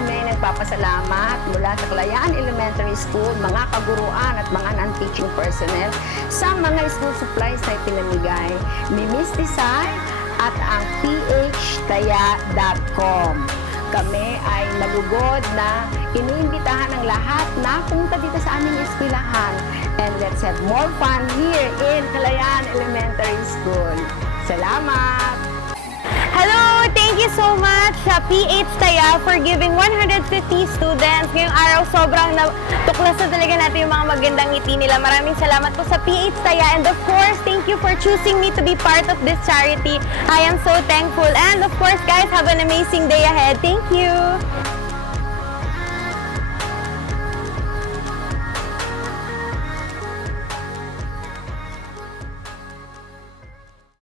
kami nagpapasalamat mula sa Kalayaan Elementary School, mga kaguruan at mga non-teaching personnel sa mga school supplies na ipinamigay ni Miss Tisay at ang phtaya.com. Kami ay malugod na iniimbitahan ng lahat na pumunta dito sa aming eskwelahan. And let's have more fun here in Kalayaan Elementary School. Salamat! Hello! Thank you so much sa PH Taya for giving 150 students. Ngayong araw, sobrang natuklas na talaga natin yung mga magandang ngiti nila. Maraming salamat po sa PH Taya. And of course, thank you for choosing me to be part of this charity. I am so thankful. And of course, guys, have an amazing day ahead. Thank you!